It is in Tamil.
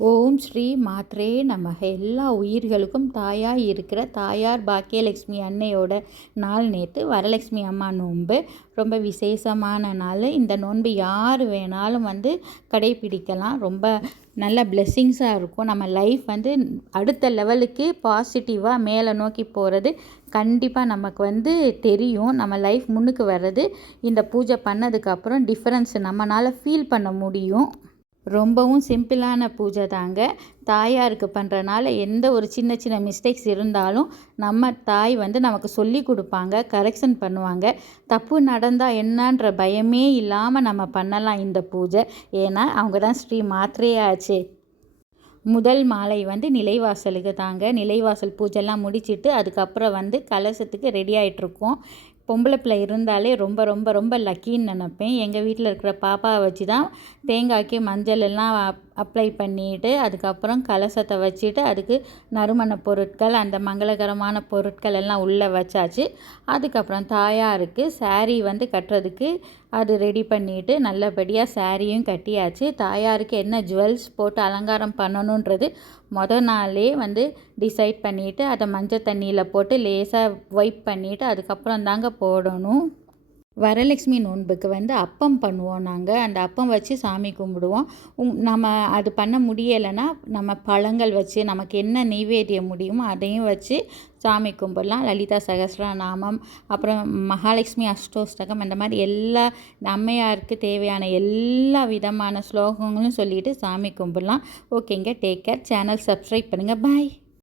ஓம் ஸ்ரீ மாத்ரே நமக. எல்லா உயிர்களுக்கும் தாயாய் இருக்கிற தாயார் பாக்கியலட்சுமி அன்னையோட நாள் நேற்று வரலட்சுமி அம்மா நோன்பு. ரொம்ப விசேஷமான நாள். இந்த நோன்பு யார் வேணாலும் கடைப்பிடிக்கலாம். ரொம்ப நல்ல பிளெஸ்ஸிங்ஸாக இருக்கும். நம்ம லைஃப் அடுத்த லெவலுக்கு பாசிட்டிவாக மேலே நோக்கி போகிறது கண்டிப்பாக நமக்கு தெரியும். நம்ம லைஃப் முன்னுக்கு வர்றது இந்த பூஜை பண்ணதுக்கப்புறம் டிஃப்ரென்ஸ் நம்மளால் ஃபீல் பண்ண முடியும். ரொம்பவும் சிம்பிளான பூஜை தாங்க. தாயாருக்கு பண்ணுறனால எந்த ஒரு சின்ன சின்ன மிஸ்டேக்ஸ் இருந்தாலும் நம்ம தாய் நமக்கு சொல்லி கொடுப்பாங்க, கரெக்ஷன் பண்ணுவாங்க. தப்பு நடந்தால் என்னன்ற பயமே இல்லாமல் நம்ம பண்ணலாம் இந்த பூஜை. ஏன்னா அவங்க தான் ஸ்ரீ மாத்ரே ஆச்சே. முதல் மாலை நிலைவாசலுக்கு தாங்க. நிலைவாசல் பூஜைலாம் முடிச்சுட்டு அதுக்கப்புறம் கலசத்துக்கு ரெடி ஆகிட்ருக்கோம். பொம்பளை பிள்ளை இருந்தாலே ரொம்ப ரொம்ப ரொம்ப லக்கின்னு நினப்பேன். எங்கள் வீட்டில் இருக்கிற பாப்பாவை வச்சு தான் தேங்காய்க்கு மஞ்சள் எல்லாம் அப்ளை பண்ணிவிட்டு அதுக்கப்புறம் கலசத்தை வச்சுட்டு அதுக்கு நறுமண பொருட்கள் அந்த மங்களகரமான பொருட்கள் எல்லாம் உள்ளே வச்சாச்சு. அதுக்கப்புறம் தாயாருக்கு சாரீ கட்டுறதுக்கு அது ரெடி பண்ணிவிட்டு நல்லபடியாக சாரியும் கட்டியாச்சு. தாயாருக்கு என்ன ஜுவல்ஸ் போட்டு அலங்காரம் பண்ணணுன்றது நாளே டிசைட் பண்ணிவிட்டு அதை மஞ்சள் தண்ணியில் போட்டு லேசாக வைப் பண்ணிவிட்டு அதுக்கப்புறம் தாங்க போடணும். வரலட்சுமி நோன்புக்கு அப்பம் பண்ணுவோம் நாங்கள். அந்த அப்பம் வச்சு சாமி கும்பிடுவோம். நம்ம அது பண்ண முடியலைன்னா நம்ம பழங்கள் வச்சு நமக்கு என்ன நெய்வேத்தியம் முடியுமோ அதையும் வச்சு சாமி கும்பிடலாம். லலிதா சகஸ்ரநாமம், அப்புறம் மகாலட்சுமி அஷ்டோஷ்டகம், இந்த மாதிரி எல்லா அம்மையாருக்கு தேவையான எல்லா விதமான ஸ்லோகங்களும் சொல்லிவிட்டு சாமி கும்பிடலாம். ஓகேங்க, டேக் கேர். சேனல் சப்ஸ்கிரைப் பண்ணுங்கள். பாய்.